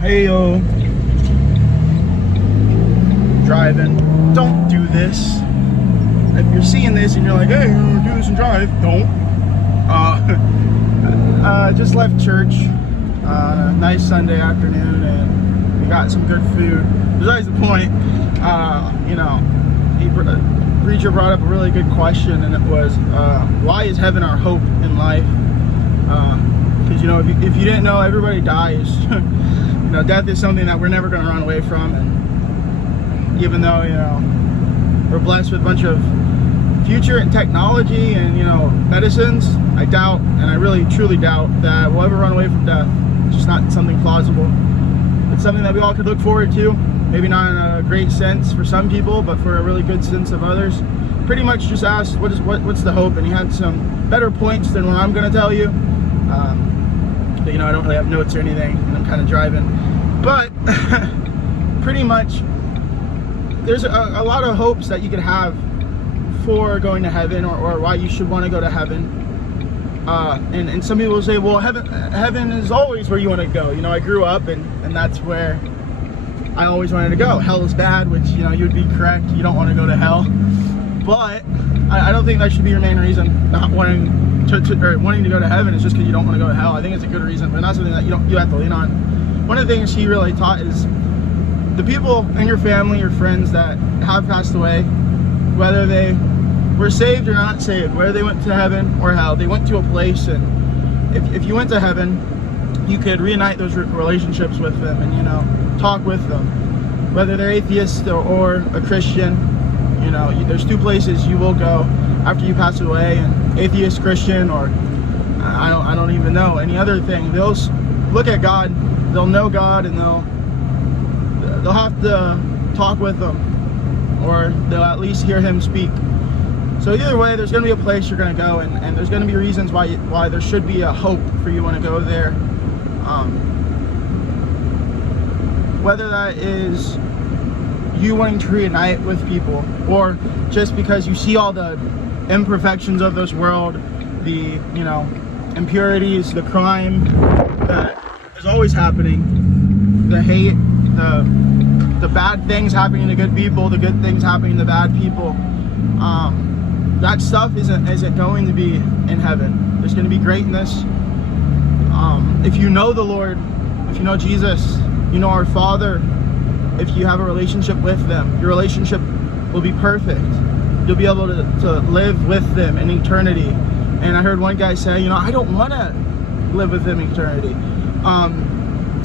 Hey yo, driving. Don't do this. If you're seeing this and you're like, hey, do this and drive, don't. Just left church. Nice Sunday afternoon, and we got some good food. Besides the point, preacher brought up a really good question, and it was, why is heaven our hope in life? Because if you didn't know, everybody dies. Death is something that we're never going to run away from, and even though we're blessed with a bunch of future and technology and medicines, I doubt, and I really truly doubt, that we'll ever run away from death. It's just not something plausible. It's something that we all could look forward to. Maybe not in a great sense for some people, but for a really good sense of others. Pretty much just asked, what's the hope? And he had some better points than what I'm going to tell you. But I don't really have notes or anything, and I'm kind of driving. But pretty much, there's a lot of hopes that you could have for going to heaven, or why you should want to go to heaven. And some people will say, well, heaven is always where you want to go. I grew up and that's where I always wanted to go. Hell is bad, which you would be correct. You don't want to go to hell. But I don't think that should be your main reason, not wanting wanting to go to heaven is just because you don't want to go to hell. I think it's a good reason, but not something that you have to lean on. One of the things he really taught is the people in your family, your friends that have passed away, whether they were saved or not saved, whether they went to heaven or hell, they went to a place, and if you went to heaven, you could reunite those relationships with them and talk with them, whether they're atheist or a Christian. There's two places you will go after you pass away, and atheist, Christian, or I don't even know any other thing. They'll look at God, they'll know God, and they'll have to talk with them, or they'll at least hear him speak. So either way, there's going to be a place you're going to go, and there's going to be reasons why there should be a hope for you want to go there. Whether that is you wanting to reunite with people, or just because you see all the imperfections of this world, the impurities, the crime that is always happening, the hate, the bad things happening to good people, the good things happening to bad people. That stuff isn't going to be in heaven. There's going to be greatness. If you know the Lord, if you know Jesus, you know our Father, if you have a relationship with them, your relationship will be perfect. You'll be able to live with them in eternity. And I heard one guy say, I don't want to live with them in eternity.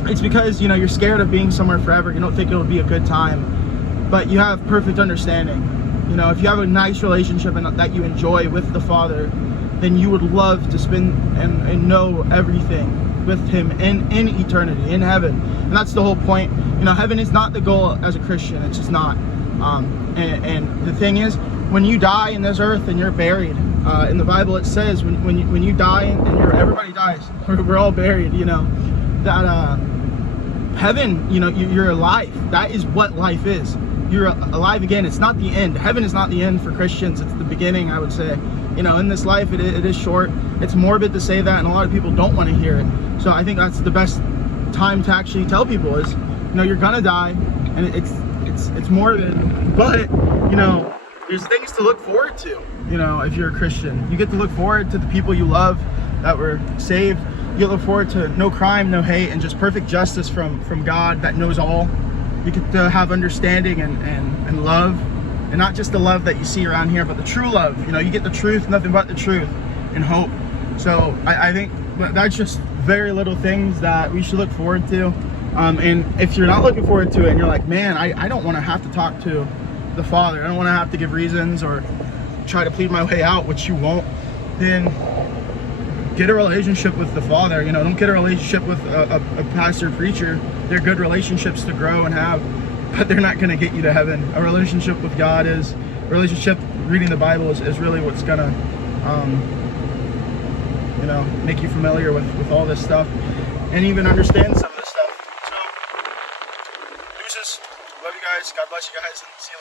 It's because, you're scared of being somewhere forever. You don't think it'll be a good time. But you have perfect understanding. If you have a nice relationship and that you enjoy with the Father, then you would love to spend and know everything with him in eternity, in heaven. And that's the whole point. Heaven is not the goal as a Christian. It's just not. And the thing is, when you die in this earth and you're buried, in the Bible it says when you die and everybody dies, we're all buried, that heaven, you're alive. That is what life is. You're alive again. It's not the end. Heaven is not the end for Christians. It's the beginning, I would say. In this life, it is short. It's morbid to say that, and a lot of people don't want to hear it. So I think that's the best time to actually tell people is, you're gonna die, and it's morbid, but there's things to look forward to. If you're a Christian, you get to look forward to the people you love that were saved. You get to look forward to no crime, no hate, and just perfect justice from God that knows all. You get to have understanding and love, and not just the love that you see around here, but the true love. You get the truth, nothing but the truth, and hope. So I think that's just very little things that we should look forward to. And if you're not looking forward to it and you're like, man, I don't want to have to talk to the Father, I don't want to have to give reasons or try to plead my way out, which you won't, then get a relationship with the Father. Don't get a relationship with a pastor, preacher. They're good relationships to grow and have, but they're not going to get you to heaven. A relationship with God is, reading the Bible is really what's going to make you familiar with all this stuff and even understand some of this stuff. So, deuces. Love you guys. God bless you guys, and see you.